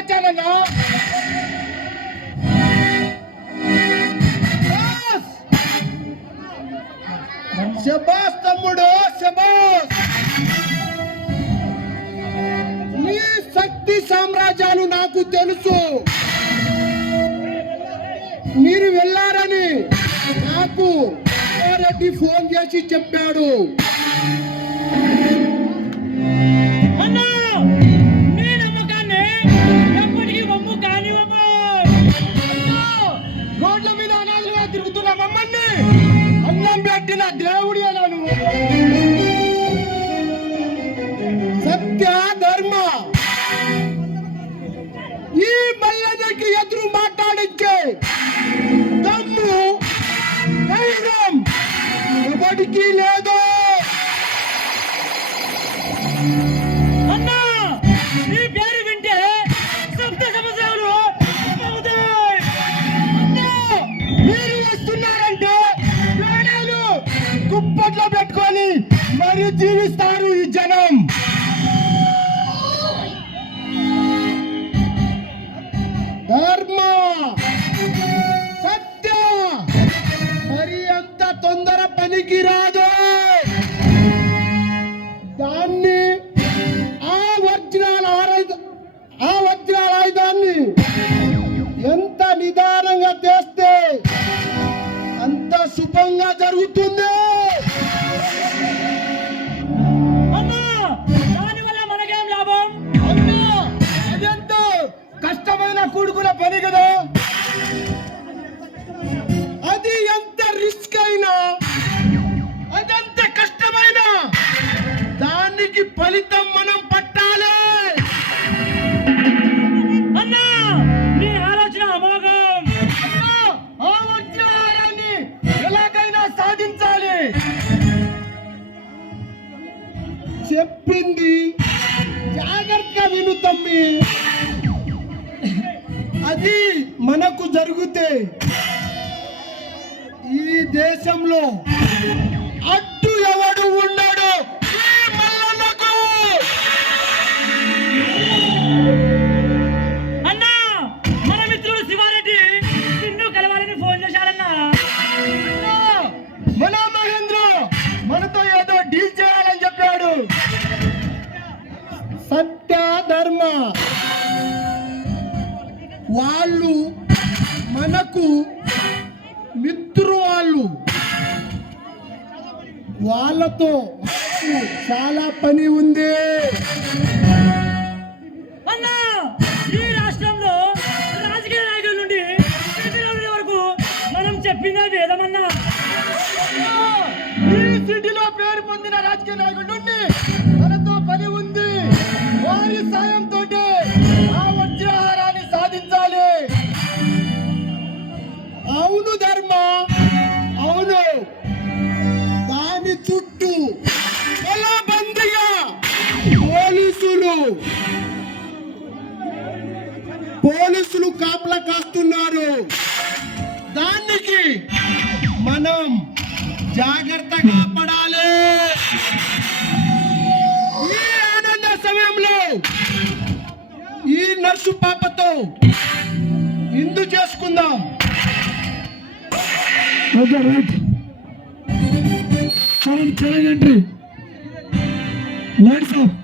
తీసుకొచ్చానన్నా శబాస్ తమ్ముడు శబాస్ నీ శక్తి సామ్రాజ్యాలు నాకు తెలుసు. మీరు వెళ్ళారని నాకు రెడ్డి ఫోన్ చేసి చెప్పాడు. మాట్లాడించే దమ్ము ధైర్యం ఎవరికి లేదు. అన్నా నీ వస్తున్నారంటే కుప్పట్లో పెట్టుకొని మరియు జీవిస్తారు ఈ జనం. ఎంత నిదానంగా చేస్తే అంత శుభంగా జరుగుతుంది. దానివల్ల లాభం? కష్టమైన కూడుకున్న పని కదా. అది ఎంత రిస్క్ అయినా అదంత కష్టమైన దానికి ఫలితం జరిగితే ఈ దేశంలో అడ్డు ఎవడు ఉన్నాడు అన్నా మన మిత్రుడు శివారెడ్డి నిన్ను కలవాలని ఫోన్ చేశాడన్నా. మన మహేంద్ర మనతో ఏదో డీల్ చేయాలని చెప్పాడు. సత్య ధర్మ. వాళ్ళు మనకు మిత్రు వాళ్ళు వాళ్ళతో చాలా పని ఉంది. అన్నా ఈ రాష్ట్రంలో రాజకీయ నాయకుల నుండి వరకు మనం చెప్పిందే వేదమన్నా ఈ సిటీలో పేరు పొందిన రాజకీయ నాయకుడి నుండి మనతో పని ఉంది. వారి సాయంతో దానికి మనం జాగ్రత్తగా పడాలి. ఈ ఆనంద సమయంలో ఈ నర్సు పాపతో ఇందు చేసుకుందాం. Okay right. చూడండి లైట్స్ ఆఫ్